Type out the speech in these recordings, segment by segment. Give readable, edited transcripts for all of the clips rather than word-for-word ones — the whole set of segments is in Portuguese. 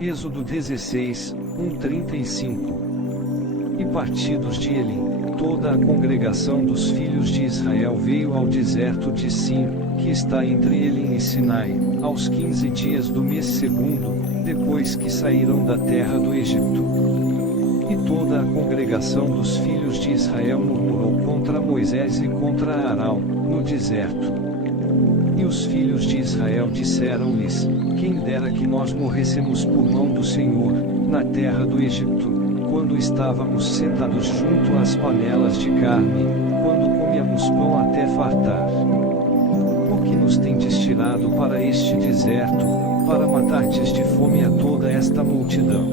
Êxodo 16, 1:35. E partidos de Elim, toda a congregação dos filhos de Israel veio ao deserto de Sim, que está entre Elim e Sinai, aos 15 dias do mês segundo, depois que saíram da terra do Egito. E toda a congregação dos filhos de Israel murmurou contra Moisés e contra Arão, no deserto. E os filhos de Israel disseram-lhes: quem dera que nós morrêssemos por mão do Senhor, na terra do Egito, quando estávamos sentados junto às panelas de carne, quando comíamos pão até fartar. Por que nos tendes tirado para este deserto, para matardes de fome a toda esta multidão?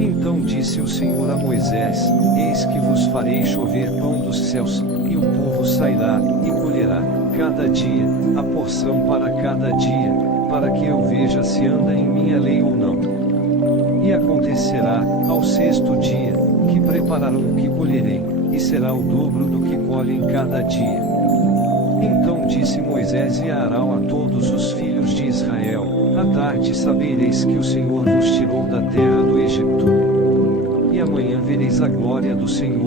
Então disse o Senhor a Moisés: eis que vos farei chover pão dos céus, e o povo sairá, e colherá, cada dia, a porção para cada dia, para que eu veja se anda em minha lei ou não. E acontecerá, ao sexto dia, que prepararão o que colherei, e será o dobro do que colhem cada dia. Então disse Moisés e Arão a todos os filhos de Israel: à tarde sabereis que o Senhor vos tirou da terra do Egito. E amanhã vereis a glória do Senhor,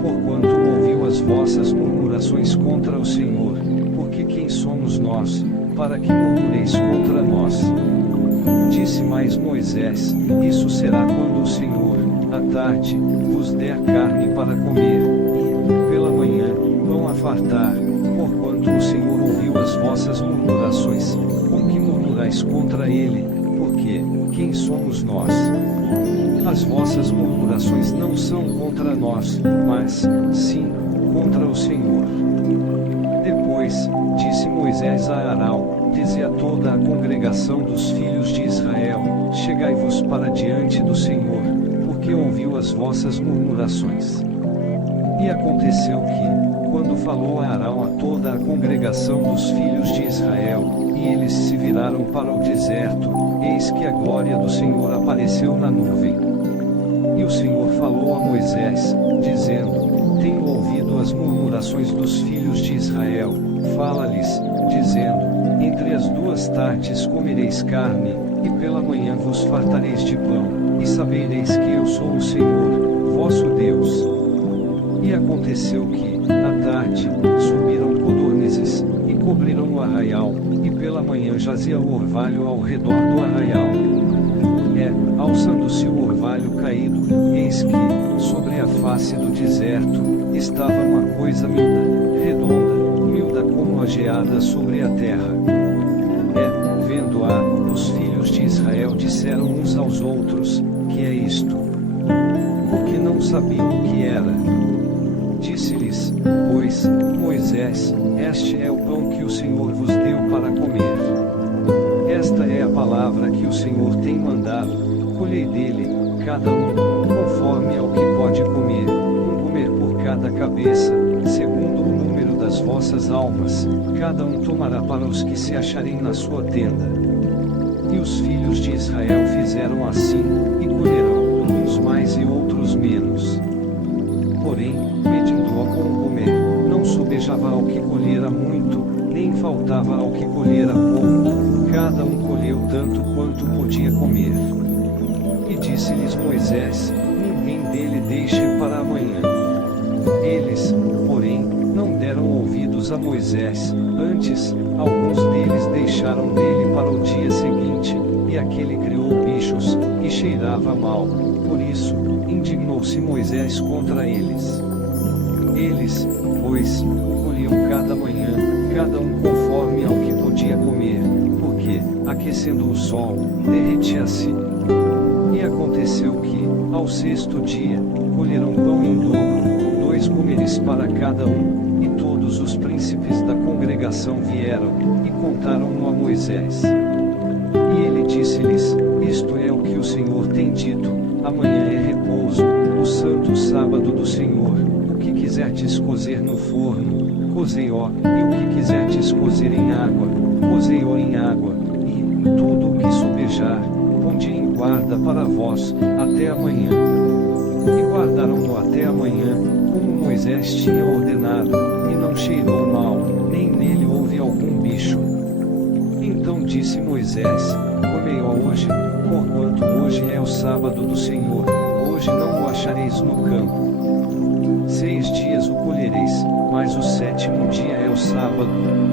porquanto ouviu as vossas murmurações contra o Senhor, porque quem somos nós, para que murmureis contra nós? Disse mais Moisés: isso será quando o Senhor, à tarde, vos der carne para comer, e, pela manhã, pão a fartar, porquanto o Senhor ouviu as vossas murmurações, com que murmurais contra ele, porque, quem somos nós? As vossas murmurações não são contra nós, mas, sim, contra o Senhor. Depois, disse Moisés a Arão: dize a toda a congregação dos filhos de Israel: chegai-vos para diante do Senhor, porque ouviu as vossas murmurações. E aconteceu que, quando falou a Arão a toda a congregação dos filhos de Israel, e eles se viraram para o deserto, eis que a glória do Senhor apareceu na nuvem. E o Senhor falou a Moisés, dizendo: tenho ouvido as murmurações dos filhos de Israel, fala-lhes, dizendo: entre as duas tardes comereis carne, e pela manhã vos fartareis de pão, e sabereis que eu sou o Senhor, vosso Deus. E aconteceu que, à tarde, subiram codornizes, e cobriram o arraial, e pela manhã jazia o orvalho ao redor do arraial. Alçando-se o orvalho caído, eis que, sobre a face do deserto, estava uma coisa miúda, redonda, miúda como a geada sobre a terra. Vendo-a, os filhos de Israel disseram uns aos outros: que é isto? Porque não sabiam o que era. Disse-lhes, pois, Moisés: este é o pão que o Senhor vos deu para comer. Esta é a palavra que o Senhor tem mandado: colhei dele, cada um, conforme ao que pode comer, comer por cada cabeça, segundo o número das vossas almas, cada um tomará para os que se acharem na sua tenda. E os filhos de Israel fizeram assim, e colheram, uns mais e outros menos. Porém, medindo-a com comer, não sobejava ao que colhera muito, nem faltava ao que colhera pouco, cada um colheu tanto quanto podia comer. E disse-lhes Moisés: ninguém dele deixe para amanhã. Eles, porém, não deram ouvidos a Moisés, antes, alguns deles deixaram dele para o dia seguinte, e aquele criou bichos, e cheirava mal, por isso, indignou-se Moisés contra eles. Eles, pois, colhiam cada manhã, cada um conforme ao que podia comer, porque, aquecendo o sol, derretia-se. E aconteceu que, ao sexto dia, colheram pão em dobro, 2 comeres para cada um, e todos os príncipes da congregação vieram, e contaram-no a Moisés. E ele disse-lhes: isto é o que o Senhor tem dito: amanhã é repouso, o santo sábado do Senhor. O que quiserdes cozer no forno, cozei-o, e o que quiserdes cozer em água, cozei-o em água, e tudo o que sobejar, ponde em guarda para vós, até amanhã. E guardaram-no até amanhã, como Moisés tinha ordenado, e não cheirou mal, nem nele houve algum bicho. Então disse Moisés: comei-o hoje, porquanto hoje é o sábado do Senhor, hoje não o achareis no campo. 6 dias o colhereis, mas o 7º dia é o sábado,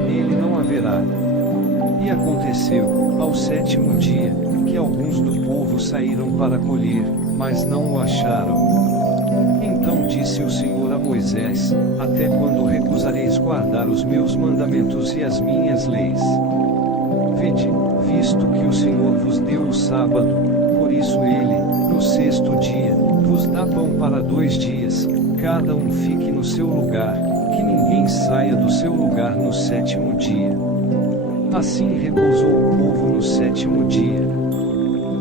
nele não haverá. E aconteceu, ao 7º dia, que alguns do povo saíram para colher, mas não o acharam. Então disse o Senhor a Moisés: Até quando recusareis guardar os meus mandamentos e as minhas leis? Vede, visto que o Senhor vos deu o sábado, por isso ele, no 6º dia, vos dá pão para 2 dias, cada um fique no seu lugar, que ninguém saia do seu lugar no 7º dia. Assim repousou o povo no 7º dia.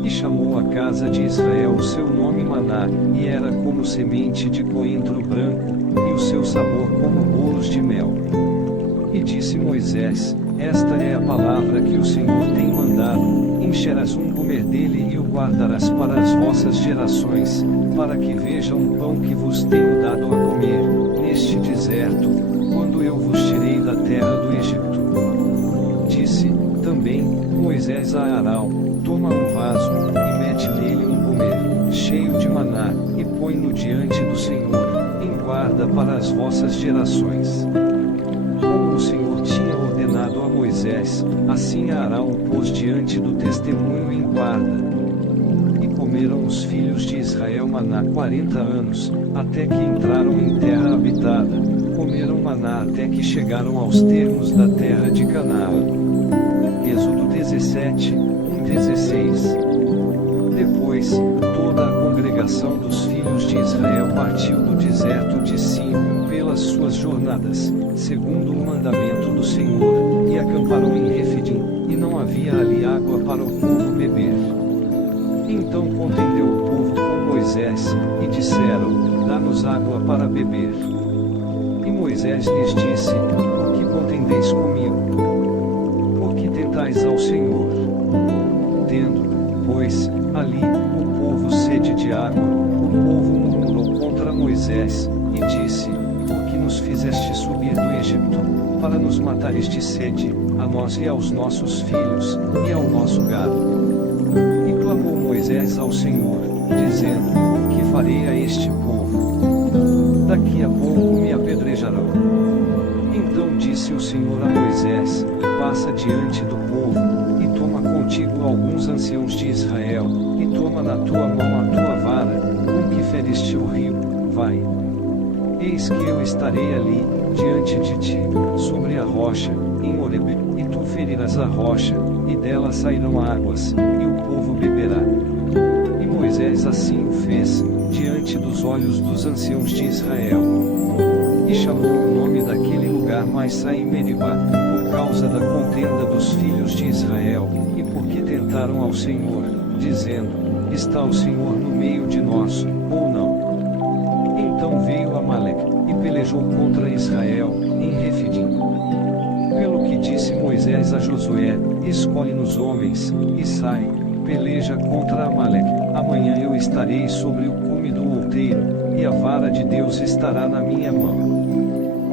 E chamou a casa de Israel o seu nome Maná, e era como semente de coentro branco, e o seu sabor como bolos de mel. E disse Moisés: Esta é a palavra que o Senhor tem mandado: encherás um gomer dele e o guardarás para as vossas gerações, para que vejam o pão que vos tenho dado a comer, neste deserto, quando eu vos tirei da terra do Egito. Disse também Moisés a Arão: Toma um vaso, e mete nele um gomer, cheio de maná, e põe-no diante do Senhor, em guarda para as vossas gerações. Como o Senhor tinha ordenado a Moisés, assim Arão o pôs diante do testemunho em guarda. E comeram os filhos de Israel maná 40 anos, até que entraram em terra habitada, comeram maná até que chegaram aos termos da terra de Canaã. Êxodo 17, 16. Depois, toda a congregação dos filhos de Israel partiu do deserto de Sim, pelas suas jornadas, segundo o mandamento do Senhor, e acamparam em Refidim, e não havia ali água para o povo beber. Então contendeu o povo com Moisés, e disseram: Dá-nos água para beber. E Moisés lhes disse: Por que contendeis comigo? Por que tentais ao Senhor? Tendo, pois, ali, o povo sede de água, o povo murmurou contra Moisés, e disse: Por que nos fizeste subir do Egito, para nos matares de sede, a nós e aos nossos filhos, e ao nosso gado? E clamou Moisés ao Senhor, dizendo: Que farei a este povo? Daqui a pouco me apedrejarão. Então disse o Senhor a Moisés: Passa diante do povo, e toma contigo alguns anciãos de Israel, e toma na tua mão a tua vara, com que feriste o rio, vai. Eis que eu estarei ali, diante de ti, sobre a rocha, em Horebe, e tu ferirás a rocha, e dela sairão águas, e o povo beberá. E Moisés assim o fez, diante dos olhos dos anciãos de Israel. E chamou o nome daquele lugar Massá em Meribá, por causa da contenda dos filhos de Israel, e porque tentaram ao Senhor, dizendo: Está o Senhor no meio de nós, ou não? Então veio Amaleque, e pelejou contra Israel, em Refidim. Pelo que disse Moisés a Josué: Escolhe-nos homens, e sai, peleja contra Amaleque. Amanhã eu estarei sobre o cume do outeiro, e a vara de Deus estará na minha mão.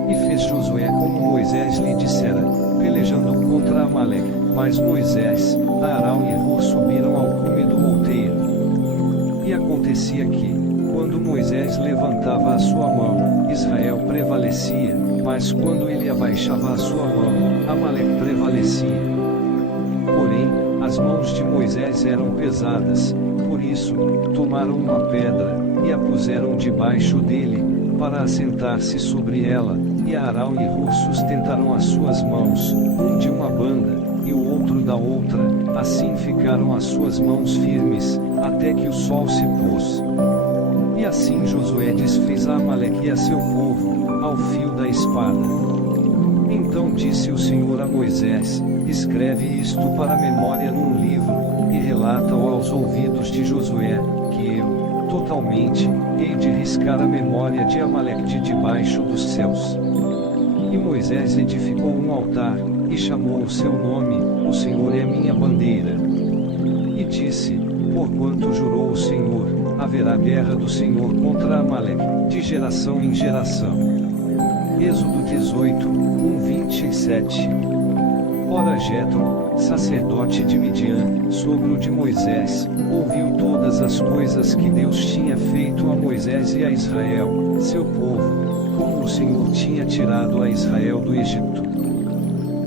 E fez Josué como Moisés lhe dissera, pelejando contra Amaleque. Mas Moisés, Arão e Hur subiram ao cume do outeiro. E acontecia que, quando Moisés levantava a sua mão, Israel prevalecia, mas quando ele abaixava a sua mão, Amaleque prevalecia. Porém, as mãos de Moisés eram pesadas, por isso, tomaram uma pedra, e a puseram debaixo dele, para assentar-se sobre ela, e Arão e Hur sustentaram as suas mãos, um de uma banda, e o outro da outra, assim ficaram as suas mãos firmes, até que o sol se pôs. E assim Josué desfez a Amaleque e a seu povo, ao fio da espada. Então disse o Senhor a Moisés: Escreve isto para a memória num livro, e relata-o aos ouvidos de Josué, que eu, totalmente, hei de riscar a memória de Amaleque de debaixo dos céus. E Moisés edificou um altar, e chamou o seu nome: O Senhor é minha bandeira. E disse: Porquanto jurou o Senhor, haverá guerra do Senhor contra Amaleque, de geração em geração. Êxodo 18, 27. Ora Jetro, sacerdote de Midian, sogro de Moisés, ouviu todas as coisas que Deus tinha feito a Moisés e a Israel, seu povo, como o Senhor tinha tirado a Israel do Egito.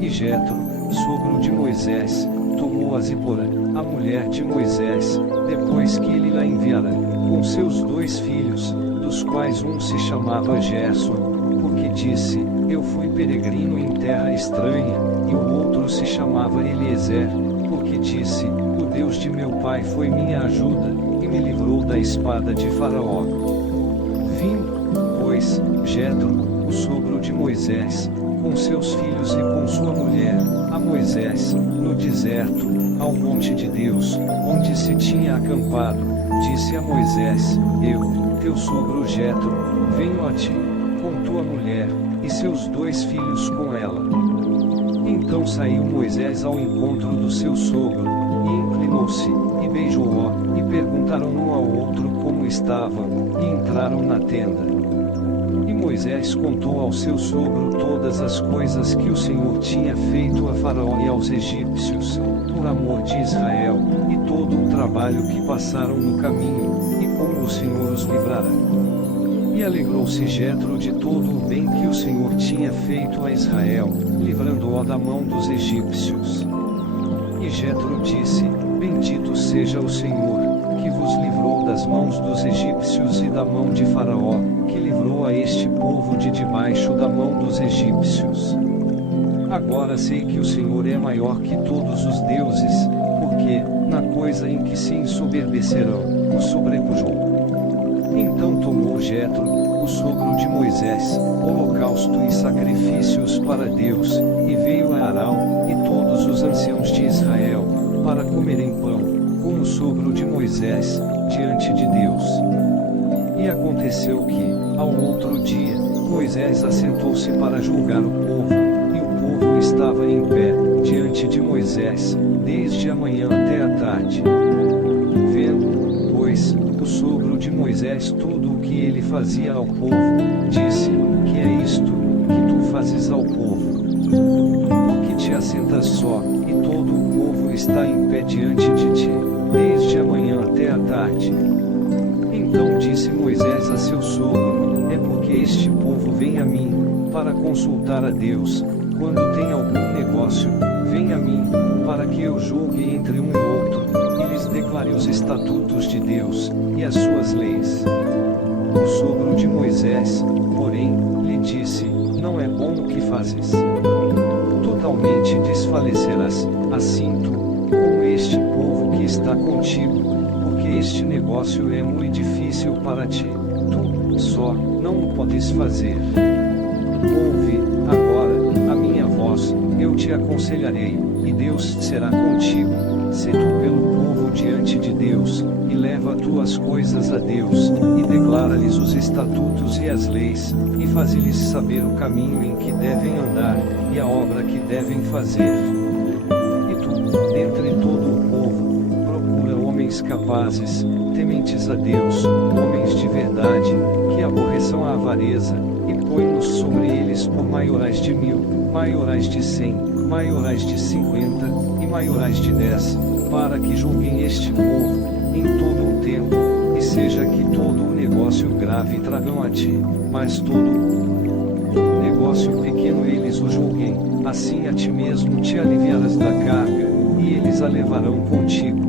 E Jetro, sogro de Moisés, tomou a Zipora, a mulher de Moisés, depois que ele a enviara, com seus 2 filhos, dos quais um se chamava Gerson, porque disse, eu fui peregrino em terra estranha, e o outro se chamava Eliezer, porque disse, o Deus de meu pai foi minha ajuda, e me livrou da espada de Faraó. Vindo, pois, Jetro, o sogro de Moisés, com seus filhos e com sua mulher, a Moisés, no deserto, ao monte de Deus, onde se tinha acampado, disse a Moisés, eu, teu sogro Jetro, venho a ti, com tua mulher, e seus 2 filhos com ela. Então saiu Moisés ao encontro do seu sogro, e inclinou-se, e beijou-o, e perguntaram um ao outro como estavam, e entraram na tenda. E Moisés contou ao seu sogro todas as coisas que o Senhor tinha feito a Faraó e aos egípcios, por amor de Israel, e todo o trabalho que passaram no caminho, e como o Senhor os livrara. E alegrou-se Jetro de todo o bem que o Senhor tinha feito a Israel, livrando-o da mão dos egípcios. E Jetro disse, bendito seja o Senhor, que vos livrou das mãos dos egípcios e da mão de Faraó, que livrou a este povo de debaixo da mão dos egípcios. Agora sei que o Senhor é maior que todos os deuses, porque, na coisa em que se ensoberbecerão, o sobrepujou. Então tomou Jetro, o sogro de Moisés, holocausto e sacrifícios para Deus, e veio a Arão, e todos os anciãos de Israel, para comerem pão, com o sogro de Moisés, diante de Deus. E aconteceu que, ao outro dia, Moisés assentou-se para julgar o povo, e o povo estava em pé, diante de Moisés, desde a manhã até a tarde. Vendo, pois, o sogro de Moisés tudo o que ele fazia ao povo, disse, que é isto, que tu fazes ao povo? Porque te assentas só, e todo o povo está em pé diante de ti, desde a manhã até a tarde. Então disse Moisés a seu sogro, é porque este povo vem a mim, para consultar a Deus, quando tem algum negócio, vem a mim, para que eu julgue entre um e outro, e lhes declare os estatutos de Deus, e as suas leis. O sogro de Moisés, porém, lhe disse, não é bom o que fazes. Totalmente desfalecerás, assim tu, com este povo que está contigo, porque este negócio é muito difícil para ti, tu, só, não o podes fazer. Ouve, agora, a minha voz, eu te aconselharei, e Deus será contigo, sê tu pelo povo diante de Deus, e leva tuas coisas a Deus, e declara-lhes os estatutos e as leis, e faze-lhes saber o caminho em que devem andar, e a obra que devem fazer. E tu, dentre todo o povo, procura homens capazes, tementes a Deus, homens de verdade, que aborreçam a avareza, e põe-nos sobre eles por maiorais de 1000, maiorais de 100, maiorais de 50, e maiorais de 10, para que julguem este povo, em todo o tempo, e seja que todo o negócio grave tragam a ti, mas todo o negócio pequeno eles o julguem, assim a ti mesmo te aliviarás da carga, e eles a levarão contigo.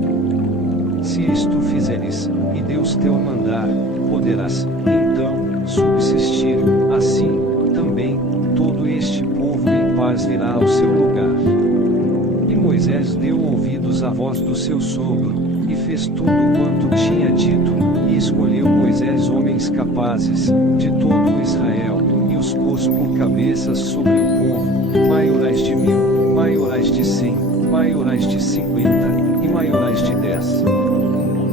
Se isto fizeres, e Deus teu mandar, poderás, então, subsistir, assim, também, todo este povo em paz virá ao seu lugar. E Moisés deu ouvidos à voz do seu sogro, e fez tudo quanto tinha dito, e escolheu Moisés homens capazes, de todo Israel, e os pôs por cabeças sobre o povo, maiorais de 1000, maiorais de 100, maiorais de 50, e maiorais de 10.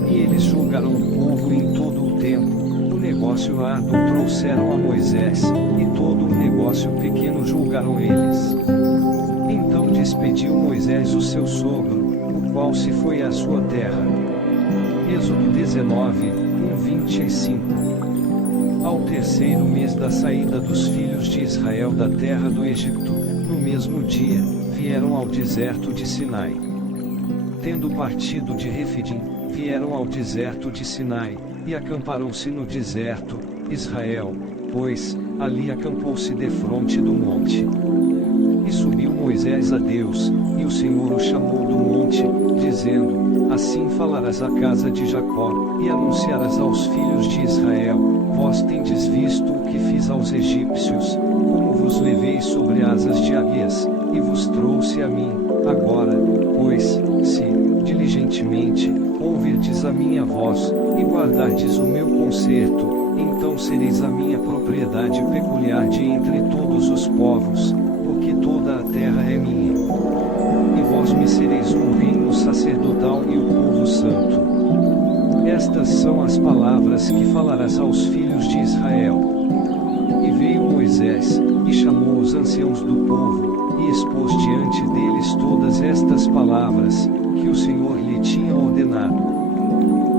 E eles julgaram o povo em todo o tempo, o negócio árduo trouxeram a Moisés, e todo o negócio pequeno julgaram eles. Então despediu Moisés o seu sogro, o qual se foi à sua terra. Êxodo 19, 1-25. Ao terceiro mês da saída dos filhos de Israel da terra do Egito, no mesmo dia, vieram ao deserto de Sinai. Tendo partido de Refidim, vieram ao deserto de Sinai, e acamparam-se no deserto. Israel, pois, ali acampou-se defronte do monte. E subiu Moisés a Deus, e o Senhor o chamou do monte, dizendo: Assim falarás à casa de Jacó, e anunciarás aos filhos de Israel: Vós tendes visto o que fiz aos egípcios, como vos levei sobre asas de águias, e vos trouxe a mim. Agora, pois, se, diligentemente, ouvirdes a minha voz, e guardardes o meu concerto, então sereis a minha propriedade peculiar de entre todos os povos, porque toda a terra é minha. E vós me sereis um reino sacerdotal e o povo santo. Estas são as palavras que falarás aos filhos de Israel. E veio Moisés, e chamou os anciãos do povo, e expôs diante deles todas estas palavras, que o Senhor lhe tinha ordenado.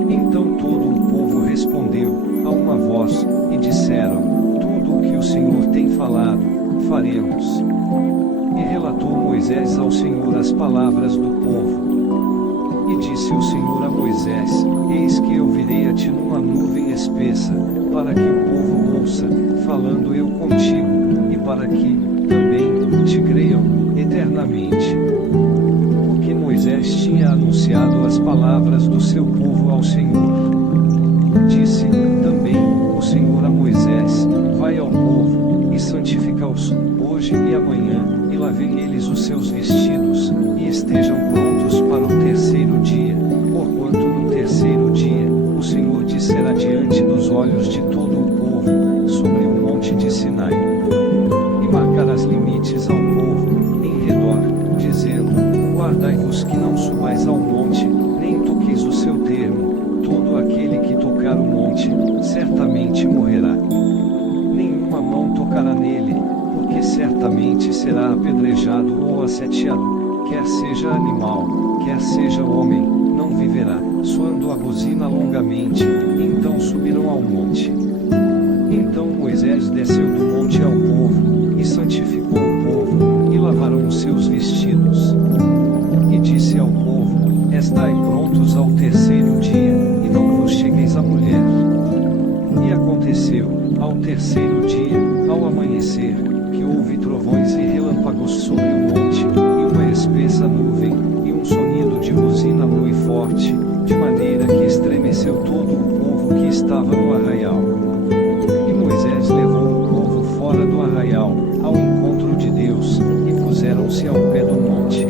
Então todo o povo respondeu, a uma voz, e disseram: Tudo o que o Senhor tem falado, faremos. E relatou Moisés ao Senhor as palavras do povo. E disse o Senhor a Moisés: Eis que eu virei a ti numa nuvem espessa, para que o povo ouça, falando eu contigo, e para que, também, te creiam, eternamente. Porque Moisés tinha anunciado as palavras do seu povo ao Senhor. Disse, também, o Senhor a Moisés: Vai ao povo, e santifica-os, hoje e amanhã, e lavem eles os seus vestidos, e estejam prontos para o terceiro dia, porquanto no terceiro dia, o Senhor descerá diante dos olhos de todo o povo, sobre o monte de Sinai. E marcarás limites ao povo, em redor, dizendo: Guardai-vos que não subais ao monte, nem toqueis o seu termo. Todo aquele que tocar o monte, certamente morrerá. Nenhuma mão tocará nele, porque certamente será apedrejado ou asseteado, quer seja animal, quer seja homem, não viverá. Soando a buzina longamente, então subiram ao monte. Então Moisés desceu do monte ao povo, e santificou o povo, e lavaram os seus vestidos. E disse ao povo: Estai prontos ao terceiro dia, e não vos chegueis à mulher. E aconteceu, ao terceiro dia, ao amanhecer, que houve trovões e relâmpagos sobre o monte, e uma espessa nuvem, e um sonido de buzina muito forte, de maneira que estremeceu todo o povo que estava no arraial. E Moisés levou o povo fora do arraial, ao encontro de Deus, e puseram-se ao pé do monte.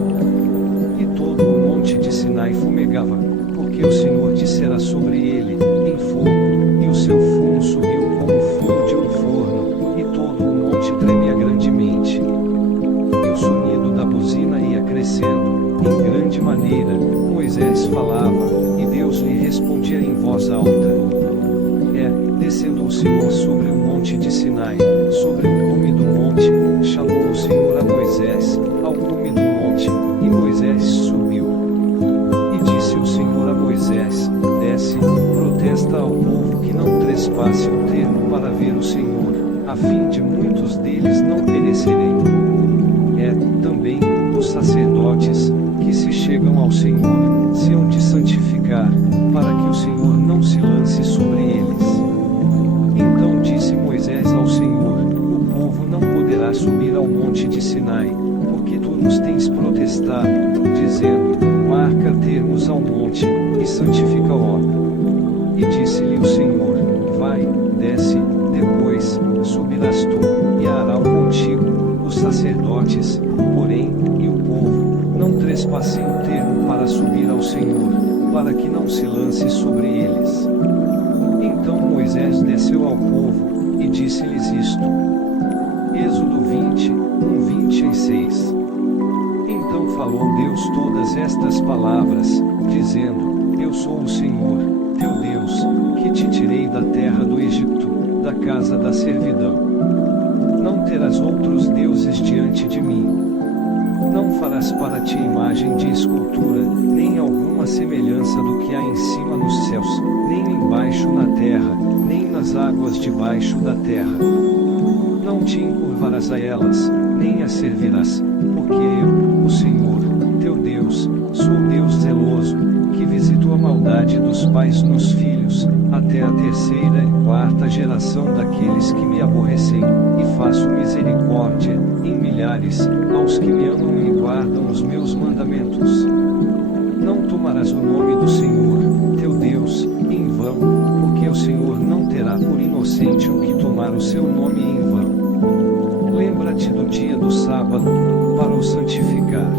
E todo o monte de Sinai fumegava, porque o Senhor dissera sobre ele, em fogo, e o seu fumo subiu como o fogo de um forno, e todo o monte tremia grandemente. E o sonido da buzina ia crescendo, em grande maneira. Moisés falava, e Deus lhe respondia em voz alta. Descendo o Senhor sobre o monte de Sinai, sobre o cume do monte, chamou o Senhor a Moisés, ao cume do monte, e Moisés subiu. E disse o Senhor a Moisés: Desce, protesta ao povo que não trespasse o termo para ver o Senhor, a fim de muitos deles não perecerem. Também, os sacerdotes, que se chegam ao Senhor, se hão de santificar, para que o Senhor não se lance sobre eles. Então disse Moisés ao Senhor: O povo não poderá subir ao monte de Sinai, porque tu nos tens protestado, dizendo: Marca termos ao monte, e santifica-o. E disse-lhe o Senhor: Vai, desce, depois, subirás tu, e Arão contigo, os sacerdotes, porém, e o povo, não trespassem o termo para subir ao Senhor, para que não se lance sobre eles. Então Moisés desceu ao povo, e disse-lhes isto. Êxodo 20, 26. Então falou Deus todas estas palavras, dizendo: Eu sou o Senhor, teu Deus, que te tirei da terra do Egito, da casa da servidão. Não terás outros deuses diante de mim. Não farás para ti imagem de escultura, nem alguma semelhança do que há em cima nos céus, nem embaixo na terra, nem nas águas debaixo da terra. Não te encurvarás a elas, nem as servirás, porque eu, o Senhor, teu Deus, sou Deus zeloso, que visito a maldade dos pais nos filhos, até a terceira e quarta geração daqueles que me aborrecem, e faço misericórdia, em milhares, aos que me amam e guardam os meus mandamentos. Não tomarás o nome do Senhor, teu Deus, em vão, porque o Senhor não terá por inocente o que tomar o seu nome em vão. Lembra-te do dia do sábado, para o santificar.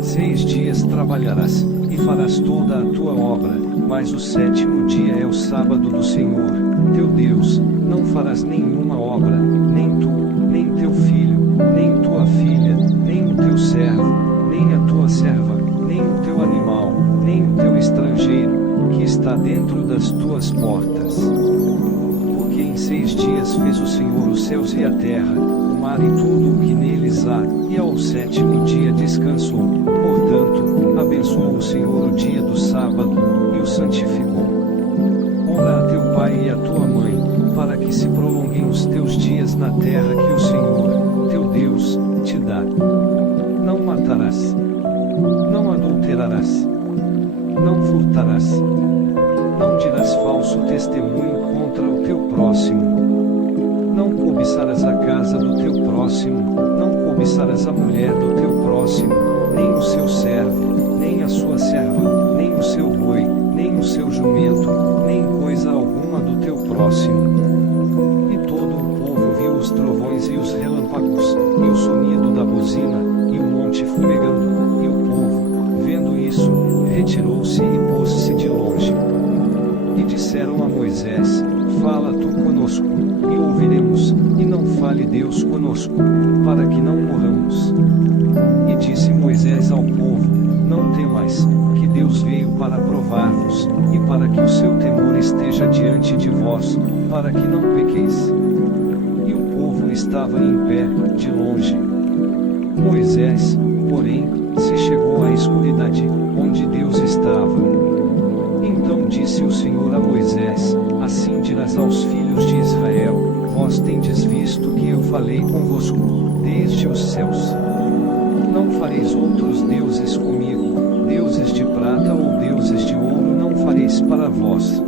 6 dias trabalharás, e farás toda a tua obra, mas o 7º dia é o sábado do Senhor, teu Deus, não farás nenhuma obra, nem tu, nem teu filho, nem tua filha, nem o teu servo, nem a tua serva, nem o teu animal, nem o teu estrangeiro, que está dentro das tuas portas. Porque em 6 dias fez o Senhor os céus e a terra, o mar e tudo o que neles há, e ao 7º dia descansou. Portanto, abençoou o Senhor o dia do sábado, e o santificou. Honra a teu pai e a tua mãe, para que se prolonguem os teus dias na terra que o Senhor, teu Deus, te dá. Não matarás. Não adulterarás. Não furtarás. Não dirás falso testemunho contra o teu próximo. Não cobiçarás a casa do teu próximo, não cobiçarás a mulher do teu próximo, nem o seu servo, nem a sua serva, nem o seu boi, nem o seu jumento, nem coisa alguma do teu próximo. E todo o povo viu os trovões e os relâmpagos, e o sonido da buzina, e o monte fumegando, e o povo, vendo isso, retirou-se e pôs-se de longe. E disseram a Moisés: Fala tu conosco, e ouviremos, e não fale Deus conosco, para que não morramos. E disse Moisés ao povo: Não temais, que Deus veio para provar-vos, e para que o seu temor esteja diante de vós, para que não pequeis. E o povo estava em pé, de longe. Moisés, porém, se chegou à escuridade, onde Deus estava. Então disse o Senhor a Moisés: Assim dirás aos filhos de Israel: Vós tendes visto que eu falei convosco, desde os céus. Não fareis outros deuses comigo, deuses de prata ou deuses de ouro não fareis para vós.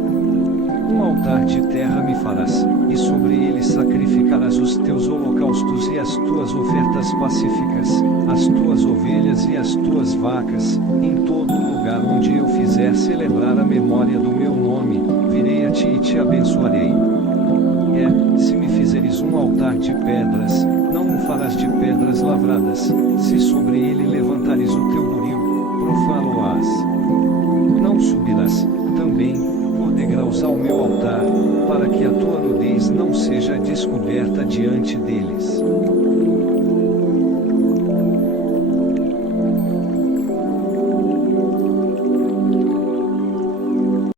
Um altar de terra me farás, e sobre ele sacrificarás os teus holocaustos e as tuas ofertas pacíficas, as tuas ovelhas e as tuas vacas, em todo lugar onde eu fizer celebrar a memória do meu nome, virei a ti e te abençoarei. Se me fizeres um altar de pedras, não o farás de pedras lavradas, se sobre ele levantares o teu buril, profá-lo-ás. Não subirás, também, por degraus ao meu altar, para que a tua nudez não seja descoberta diante deles.